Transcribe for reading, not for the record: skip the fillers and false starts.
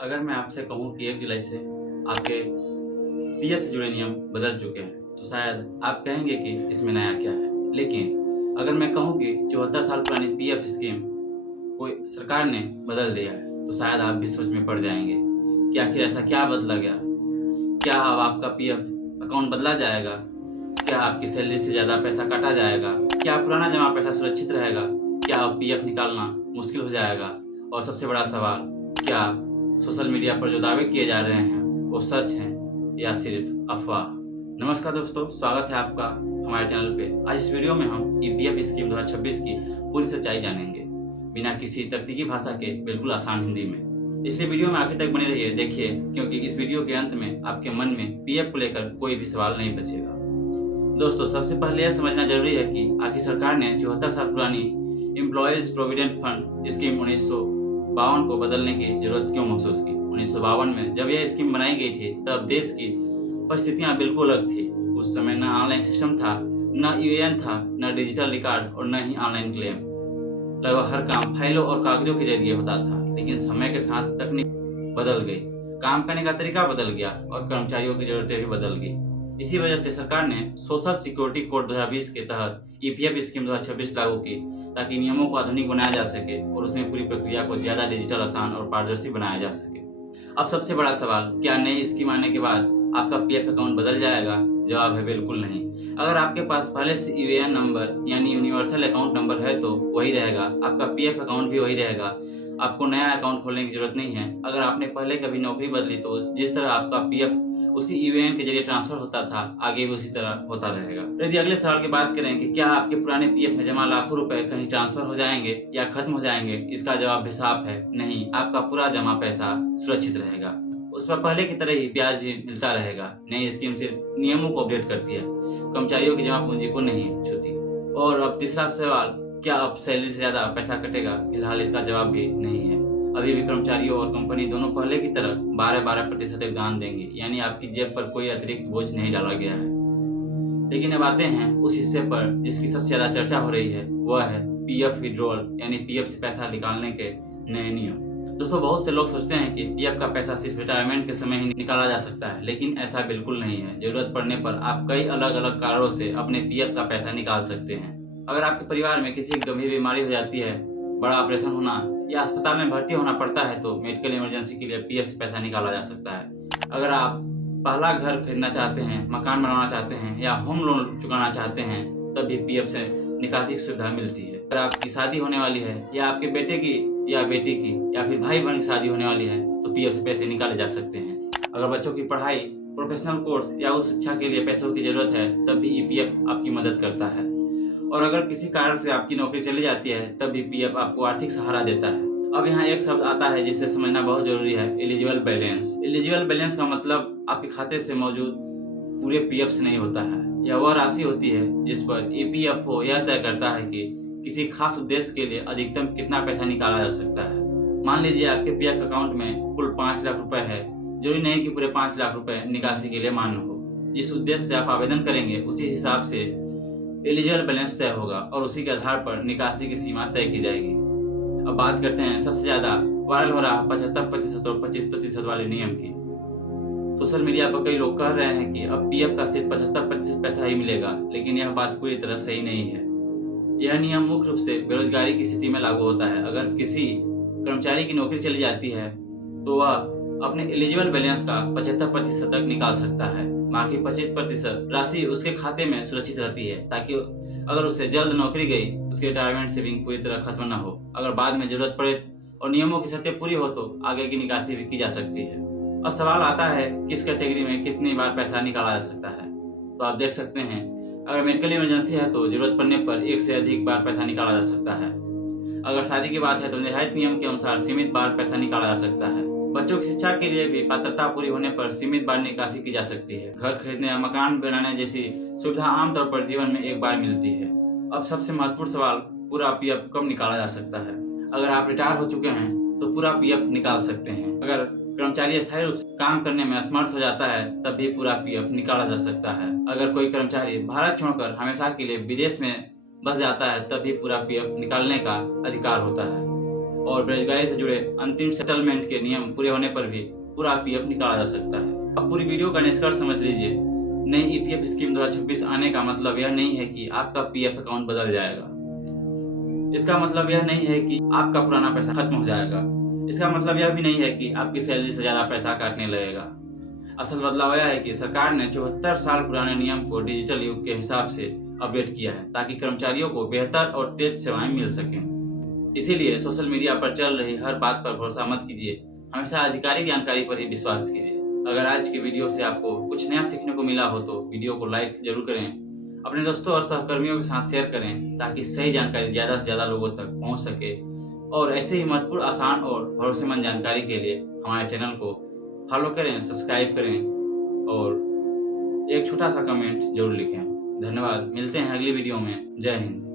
अगर मैं आपसे कहूँ कि 1 जुलाई से आपके पीएफ से जुड़े नियम बदल चुके हैं, तो शायद आप कहेंगे कि इसमें नया क्या है। लेकिन अगर मैं कहूँ कि 74 साल पुरानी पीएफ स्कीम कोई सरकार ने बदल दिया है, तो शायद आप भी सोच में पड़ जाएंगे कि आखिर ऐसा क्या बदला गया। क्या अब आपका पीएफ अकाउंट बदला जाएगा? क्या आपकी सैलरी से ज़्यादा पैसा काटा जाएगा? क्या पुराना जमा पैसा सुरक्षित रहेगा? क्या अब पीएफ निकालना मुश्किल हो जाएगा? और सबसे बड़ा सवाल, क्या सोशल मीडिया पर जो दावे किए जा रहे हैं वो सच हैं या सिर्फ अफवाह? नमस्कार दोस्तों, स्वागत है आपका हमारे चैनल पे। आज इस वीडियो में हम ईपीएफ स्कीम 2026 की पूरी सच्चाई जानेंगे, बिना किसी तकनीकी भाषा के, बिल्कुल आसान हिंदी में। इसलिए वीडियो में आखिर तक बने रहिए, देखिए, क्योंकि इस वीडियो के अंत में आपके मन में पीएफ को लेकर कोई भी सवाल नहीं बचेगा। दोस्तों, सबसे पहले यह समझना जरूरी है कि आखिर सरकार ने 74 साल पुरानी एम्प्लॉयज प्रोविडेंट फंड स्कीम 1952 को बदलने की जरूरत क्यों महसूस की। 1952 में जब यह स्कीम बनाई गई थी, तब देश की परिस्थितियां बिल्कुल अलग थी। उस समय न ऑनलाइन सिस्टम था, न यूएएन था, न डिजिटल रिकॉर्ड और न ही ऑनलाइन क्लेम। लगभग हर काम फाइलों और कागजों के जरिए होता था। लेकिन समय के साथ तकनीक बदल गई, काम करने का तरीका बदल गया और कर्मचारियों की जरूरतें भी बदल गई। इसी वजह से सरकार ने सोशल सिक्योरिटी कोड 2020 के तहत ईपीएफ स्कीम 2026 लागू की, ताकि नियमों को आधुनिक बनाया जा सके और उसमें पूरी प्रक्रिया को ज्यादा डिजिटल, आसान और पारदर्शी बनाया जा सके। अब सबसे बड़ा सवाल, क्या नई स्कीम आने के बाद आपका पीएफ अकाउंट बदल जाएगा? जवाब है बिल्कुल नहीं। अगर आपके पास पहले से यूएएन नंबर यानी यूनिवर्सल अकाउंट नंबर है तो वही रहेगा, आपका पीएफ अकाउंट भी वही रहेगा। आपको नया अकाउंट खोलने की जरूरत नहीं है। अगर आपने पहले कभी नौकरी बदली तो जिस तरह आपका पीएफ उसी यूएएन के जरिए ट्रांसफर होता था, आगे भी उसी तरह होता रहेगा। यदि अगले सवाल की बात करें कि क्या आपके पुराने पीएफ में जमा लाखों रुपए कहीं ट्रांसफर हो जाएंगे या खत्म हो जाएंगे, इसका जवाब भी साफ है, नहीं। आपका पूरा जमा पैसा सुरक्षित रहेगा, उस पर पहले की तरह ही ब्याज भी मिलता रहेगा। नई स्कीम सिर्फ नियमों को अपडेट करती है, कर्मचारियों की जमा पूंजी को नहीं छूती। और अब तीसरा सवाल, क्या अब सैलरी से ज्यादा पैसा कटेगा? फिलहाल इसका जवाब भी नहीं है। अभी भी कर्मचारियों और कंपनी दोनों पहले की तरह 12-12% योगदान देंगे, यानी आपकी जेब पर कोई अतिरिक्त बोझ नहीं डाला गया है। लेकिन अब आते हैं उस हिस्से पर जिसकी सबसे ज्यादा चर्चा हो रही है, वह है पीएफ विड्रॉल, यानी पीएफ से पैसा निकालने के नए नियम। दोस्तों, बहुत से लोग सोचते हैं कि पीएफ का पैसा सिर्फ रिटायरमेंट के समय ही निकाला जा सकता है, लेकिन ऐसा बिल्कुल नहीं है। जरूरत पड़ने पर आप कई अलग अलग कारणों से अपने पीएफ का पैसा निकाल सकते हैं। अगर आपके परिवार में किसी गंभीर बीमारी हो जाती है, बड़ा ऑपरेशन होना या अस्पताल में भर्ती होना पड़ता है, तो मेडिकल इमरजेंसी के लिए पीएफ से पैसा निकाला जा सकता है। अगर आप पहला घर खरीदना चाहते हैं, मकान बनवाना चाहते हैं या होम लोन चुकाना चाहते हैं, तब भी पीएफ से निकासी की सुविधा मिलती है। अगर आपकी शादी होने वाली है या आपके बेटे की या बेटी की या फिर भाई बहन की शादी होने वाली है, तो पीएफ से पैसे निकाले जा सकते हैं। अगर बच्चों की पढ़ाई, प्रोफेशनल कोर्स या उस शिक्षा के लिए पैसों की जरूरत है, तब भी ईपीएफ आपकी मदद करता है। और अगर किसी कारण से आपकी नौकरी चली जाती है, तब भी पीएफ आपको आर्थिक सहारा देता है। अब यहाँ एक शब्द आता है जिसे समझना बहुत जरूरी है, एलिजिबल बैलेंस। एलिजिबल बैलेंस का मतलब आपके खाते से मौजूद पूरे पीएफ से नहीं होता है। यह वह राशि होती है जिस पर ईपीएफओ यह तय करता है कि किसी खास उद्देश्य के लिए अधिकतम कितना पैसा निकाला जा सकता है। मान लीजिए आपके पीएफ अकाउंट में कुल 5 लाख रुपए है। जरूरी नहीं कि पूरे 5 लाख रुपए निकासी के लिए मान्य हो। जिस उद्देश्य से आप आवेदन करेंगे, उसी हिसाब से एलिजिबल बैलेंस तय होगा और उसी के आधार पर निकासी की सीमा तय की जाएगी। अब बात करते हैं सबसे ज्यादा वायरल हो रहा 75% और 25% वाले नियम की। सोशल मीडिया पर कई लोग कह रहे हैं कि अब पीएफ का सिर्फ 75% पैसा ही मिलेगा, लेकिन यह बात पूरी तरह सही नहीं है। यह नियम मुख्य रूप से बेरोजगारी की स्थिति में लागू होता है। अगर किसी कर्मचारी की नौकरी चली जाती है, तो वह अपने एलिजिबल बैलेंस का 75% तक निकाल सकता है। बाकी 25% राशि उसके खाते में सुरक्षित रहती है, ताकि अगर उससे जल्द नौकरी गई, उसकी रिटायरमेंट सेविंग पूरी तरह खत्म न हो। अगर बाद में जरूरत पड़े और नियमों की शर्तें पूरी हो, तो आगे की निकासी भी की जा सकती है। अब सवाल आता है, किस कैटेगरी में कितनी बार पैसा निकाला जा सकता है। तो आप देख सकते हैं, अगर मेडिकल इमरजेंसी है तो जरूरत पड़ने पर 1 से अधिक बार पैसा निकाला जा सकता है। अगर शादी की बात है तो निर्धारित नियम के अनुसार सीमित बार पैसा निकाला जा सकता है। बच्चों की शिक्षा के लिए भी पात्रता पूरी होने पर सीमित बार निकासी की जा सकती है। घर खरीदने या मकान बनाने जैसी सुविधा आमतौर पर जीवन में एक बार मिलती है। अब सबसे महत्वपूर्ण सवाल, पूरा पीएफ कब निकाला जा सकता है। अगर आप रिटायर हो चुके हैं तो पूरा पीएफ निकाल सकते हैं। अगर कर्मचारी स्थायी रूप से काम करने में असमर्थ हो जाता है, तब भी पूरा पीएफ निकाला जा सकता है। अगर कोई कर्मचारी भारत छोड़कर हमेशा के लिए विदेश में बस जाता है, तब भी पूरा पीएफ निकालने का अधिकार होता है। और बेरोजगारी से जुड़े अंतिम सेटलमेंट के नियम पूरे होने पर भी पूरा पीएफ निकाला जा सकता है। अब पूरी वीडियो का निष्कर्ष समझ लीजिए। नई ईपीएफ स्कीम 2026 आने का मतलब यह नहीं है कि आपका पीएफ अकाउंट बदल जाएगा। इसका मतलब यह नहीं है कि आपका पुराना पैसा खत्म हो जाएगा। इसका मतलब यह भी नहीं है कि आपकी सैलरी से ज्यादा पैसा काटने लगेगा। असल बदलाव यह है कि सरकार ने 74 साल पुराने नियम को डिजिटल युग के हिसाब से अपडेट किया है ताकि कर्मचारियों को बेहतर और तेज सेवाएं मिल सकें। इसीलिए सोशल मीडिया पर चल रही हर बात पर भरोसा मत कीजिए, हमेशा आधिकारिक जानकारी पर ही विश्वास कीजिए। अगर आज की वीडियो से आपको कुछ नया सीखने को मिला हो तो वीडियो को लाइक जरूर करें, अपने दोस्तों और सहकर्मियों के साथ शेयर करें ताकि सही जानकारी ज्यादा से ज्यादा लोगों तक पहुंच सके। और ऐसे ही महत्वपूर्ण, आसान और भरोसेमंद जानकारी के लिए हमारे चैनल को फॉलो करें, सब्सक्राइब करें और एक छोटा सा कमेंट जरूर लिखें। धन्यवाद। मिलते हैं अगली वीडियो में। जय हिंद।